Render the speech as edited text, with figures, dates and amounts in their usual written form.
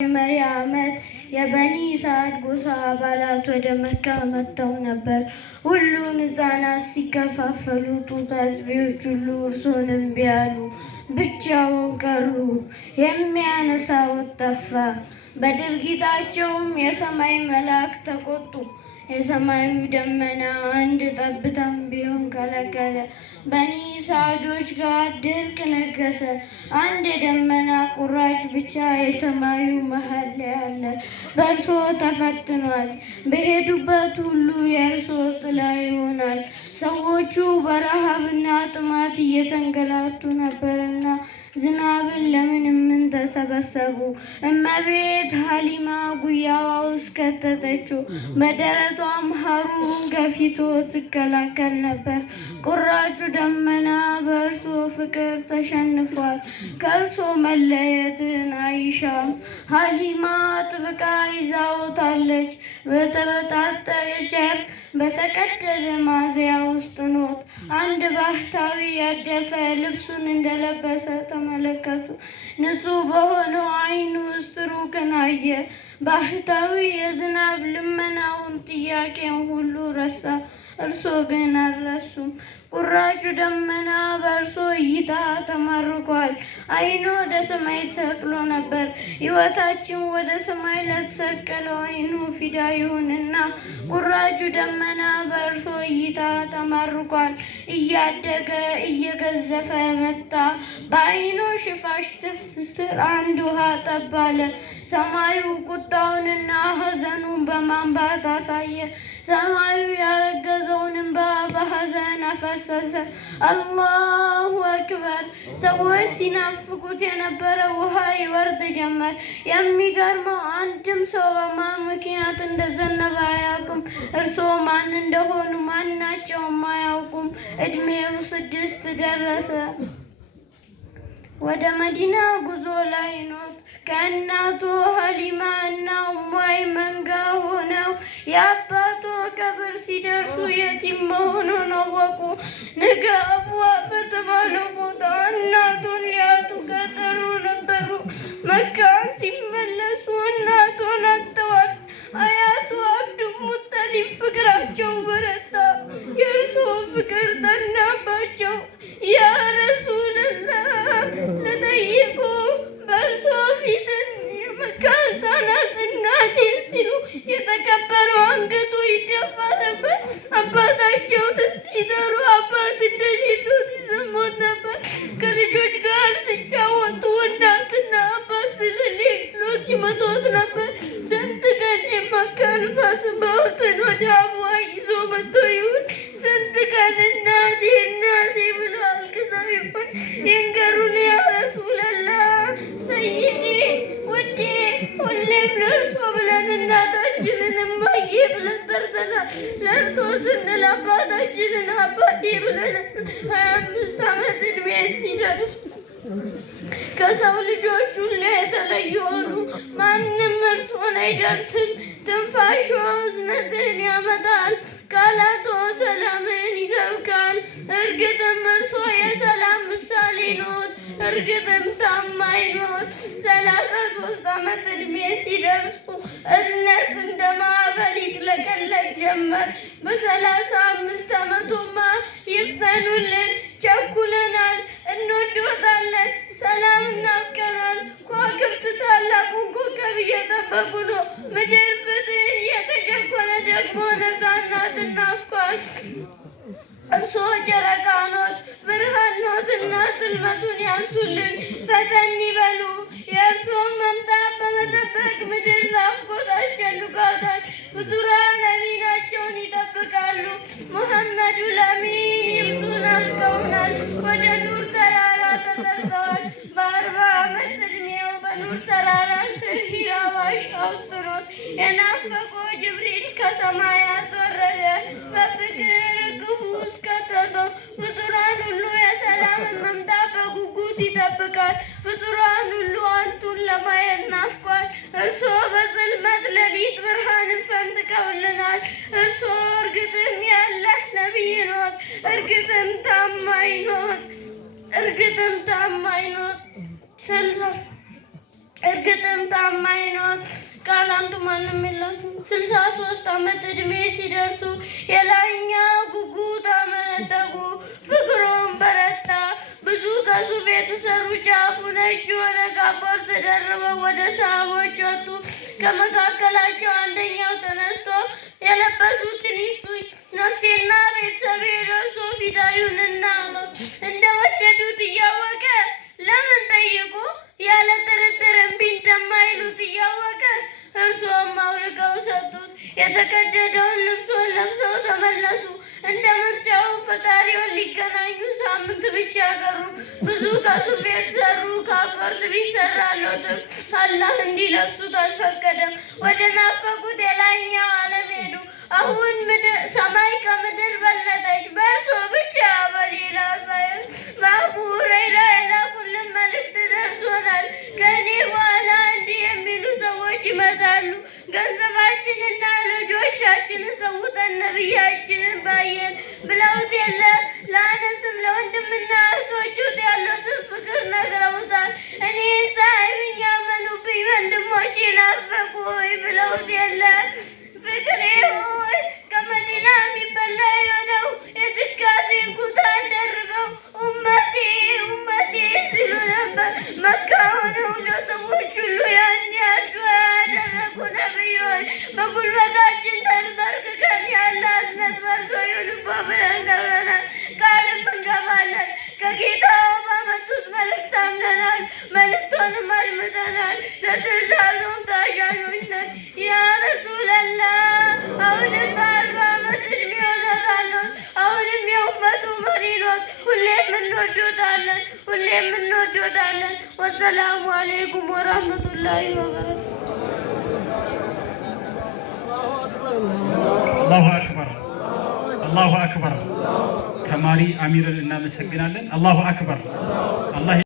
የመጀመሪያ ዓመት የበኒ ሳዕድ ጎሳ አባላት ወደ መካ መጥተው ነበር። ሁሉም ሕፃናት ሲከፋፈሉ ጡት አጥቢዎች ሁሉ እርሱን እምቢ አሉ፣ ብቻውን ቀሩ። የሚያነሳው ጠፋ። በድርጊታቸውም የሰማይ መላእክት ተቆጡ። የሰማዩ ደመና አንድ ጠብታም ቢሆን ከለከለ። በኒ ሳዕዶች ጋር ድርቅ ነገሰ። አንድ የደመና ቁራጭ ብቻ የሰማዩ መሃል ላይ አለ። በእርሶ ተፈትኗል። በሄዱበት ሁሉ የእርሶ ጥላ ይሆናል። ሰዎቹ በረሃብና ጥማት እየተንገላቱ ነበርና ዝናብን ለምንምን ተሰበሰቡ። እመቤት ሀሊማ ጉያዋ ውስጥ ከተተችው። በደረቷም ሀሩን ከፊቶ ትከላከል ነበር። ቁራጩ ደመና በእርሶ ፍቅር ተሸንፏል። ከእርሶ መለየትን አይሻም። ሀሊማ ጥብቃ ይዛዎታለች። በተበጣጠረ ጨርቅ በተቀደደ ማዚያ ውስጥ ኖት። አንድ ባህታዊ ያደፈ ልብሱን እንደለበሰ ተመለከቱ። ንጹሕ በሆነው ዓይኑ ውስጥ ሩቅን አየ። ባህታዊ የዝናብ ልመናውን ጥያቄውን ሁሉ ረሳ። እርሶ ግን አልረሱም። ቁራጩ ደመና በእርሶ እይታ ተማርኳል። ዓይኑ ወደ ሰማይ ተሰቅሎ ነበር። ሕይወታችን ወደ ሰማይ ለተሰቀለው ዓይኑ ፊዳ ይሁንና ቁራጩ ደመና በእርሶ እይታ ተማርኳል። እያደገ እየገዘፈ መጣ። በዓይኑ ሽፋሽፍት ስር አንድ ውሃ ጠብ አለ። ሰማዩ ቁጣውንና ሐዘኑን በማንባት አሳየ። ሰማዩ ያረገዘውን እንባ በሐዘን አፈሰሰ። አላሁ አክበር! ሰዎች ሲናፍቁት የነበረ ውሃ ይወርድ ጀመር። የሚገርመው አንድም ሰው በማን ምክንያት እንደዘነበ አያውቅም። እርስዎ ማን እንደሆኑ ማናቸውም አያውቁም። ዕድሜው 6 ደረሰ። ወደ መዲና ጉዞ ላይ ኖት። ከእናቱ ሀሊማ እና ኡሙ አይመን ጋር ሆነው የአባቶ ቀብር ሲደርሱ የቲም መሆኑን አወቁ። ነገ አብዋ በተባለው ቦታ እናቱን ሊያጡ ቀጠሮ ነበሩ። መካ ሲመለሱ እናቱን አጥተዋል። አያቱ አብዱል ሙጠሊብ ፍቅራቸው በረታ። የእርሶ ፍቅር ጠናባቸው። ያ ረሱልላህ ልጠይቁ በእርሶ ፊት የመካ ሕፃናት እናቴ ሲሉ የተከበረው አንገቱ ይደፋ ነበር። አባታቸውን ሲጠሩ አባት እንደሌሉት ይሰሙት ነበር። ከልጆች ጋር ሲጫወቱ እናትና አባት ስለሌሉት ይመቶት ነበር። ስንት ቀን የመካ ንፋስ በውጥን ወደ አብዋ ይዞ መጥቶ ይሁን? ስንት ቀን እናቴ እናቴ ብሎ አልቅሰው ይሆን? ይንገሩን ያ ረሱለላህ። ሰይዴ ውዴ፣ ሁሌም ለእርሶ ብለን እናታችንን እማዬ ብለን ጠርተናል። ለእርሶ ስንል አባታችንን አባቴ ብለን 25 ዓመት ዕድሜ ሲደርሱ ከሰው ልጆች ሁሉ የተለዩ ሆኑ። ማንም እርሶን አይደርስም። ትንፋሾ እዝነትን ያመጣል። ቃላቶ ሰላምን ይሰብካል። እርግጥም እርሶ የሰላም ምሳሌ ኖት። እርግጥም ታማኝ ኖት። 33 ዓመት ዕድሜ ሲደርሱ እዝነት እንደ ማዕበል ይጥለቀለቅ ጀመር። በ35 ዓመቱማ ይፍጠኑልን፣ ቸኩለናል፣ እንወድዎታለን፣ ሰላም እናፍቀናል። ከዋክብት ታላቁን ኮከብ እየጠበቁ ነው። ምድር ፍትህን እየተጨቆነ ደግሞ ነፃነትን ናፍቋል። እርስዎ ጨረቃ ኖት፣ ብርሃን ኖትና ጽልመቱን ያንሱልን፣ ፈጠን ይበሉ። የእርስዎን መምጣት በመጠበቅ ምድር ናፍቆት አስጨንቋታል። ፍጡራን አሚናቸውን ይጠብቃሉ። ሙሐመዱል አሚን ይምጡ ናፍቀውናል። ወደ ኑር ተራራ ተጠርተዋል። በ40 ዓመት ዕድሜው በኑር ተራራ ስር ሂራ ዋሻ ውስጥ ኖት። የናፈቀው ጅብሪል ከሰማያት ወረደ። በፍቅር እቅፉ ውስጥ ከተተው። ፍጡራን ሁሉ የሰላምን መምጣት በጉጉት ይጠብቃል። ፍጡራን ሁሉ አንቱን ለማየት ናፍቋል። እርስዎ በጽልመት ሌሊት ብርሃንን ፈንጥቀውልናል። እርስዎ እርግጥም ያለህ ነቢይ ኖት። እርግጥም ታማኝ ኖት። እርግጥም ታማኝ ኖት። እርግጥም ታማኝ ኖት፣ ቃላንቱ ማንም የላችሁ። 63 ዓመት ዕድሜ ሲደርሱ የላይኛው ጉጉት አመነጠጉ፣ ፍቅሩም በረታ። ብዙ ከሱፍ የተሰሩ ጫፉ ነጭ የሆነ ካፖርት ተደርበው ወደ ሰሃቦች ወጡ። ከመካከላቸው አንደኛው ተነስቶ የለበሱትን ይስጡኝ፣ ነፍሴና ቤተሰቤ ደርሶ ፊዳዩንና አሉት። እንደወደዱት እያወቀ ለምን ጠይቁ? ያለ ጥርጥር እምቢ እንደማይሉት እያወቀ እርሱም አውልቀው ሰጡት። የተቀደደውን ልብሱን ለብሰው ተመለሱ። እንደ ምርጫው ፈጣሪውን ሊገናኙ ሳምንት ብቻ ቀሩ። ብዙ ከሱፍ የተሰሩ ካፖርት ቢሰራሎትም አላህ እንዲለብሱት አልፈቀደም። ወደ ናፈቁት የላይኛው ዓለም ሄዱ። አሁን ሰማይ ከምድር በለጠች፣ በእርሶ ብቻ በሌላ ሳይሆን። በአቡ ሁረይራ የላኩልን መልእክት ደርሶናል። ከእኔ በኋላ እንዲህ የሚሉ ሰዎች ይመጣሉ። ገንዘባችንና ልጆቻችንን ሰውተን ነቢያችንን ባየን ብለውት የለ። ለአነስም ለወንድምና እህቶቹ ያሉትን ፍቅር ነግረውታል። እኔ ሳይብኝ ያመኑብኝ ወንድሞቼ ናፈቁኝ ብለውት የለ። ፍቅሬ ሆይ ከመዲና የሚበላ የሆነው የትካዜ ኩታ ደርበው ኡመቴ ኡመቴ ሲሉ ነበር። መካ ሆነው ለሰዎች ሁሉ ያን ያህል ዱዓ ያደረጉ ነቢይ ሆይ በጉልበታችን ተንበርክከን ያለ እዝነት በርሶ ይሁንቦ ብለን ገብተናል፣ ቃልም እንገባለን። ከጌታው ባመጡት መልእክት አምነናል፣ መልእክቶንም አድምጠናል፣ ለትእዛዙም ታዛዦች ነን። ያ ረሱለላህ አሁንም በ40 ዓመት ዕድሜ ሆኖታል። አሁንም የኡመቱ መሪ ኖት። ሁሌም እንወዶታለን፣ ሁሌም እንወዶታለን። ወሰላሙ አለይኩም ወራህመቱላሂ ወበረካቱ። አላሁ አክበር፣ አላሁ አክበር። ተማሪ አሚርን እናመሰግናለን። አላሁ አክበር።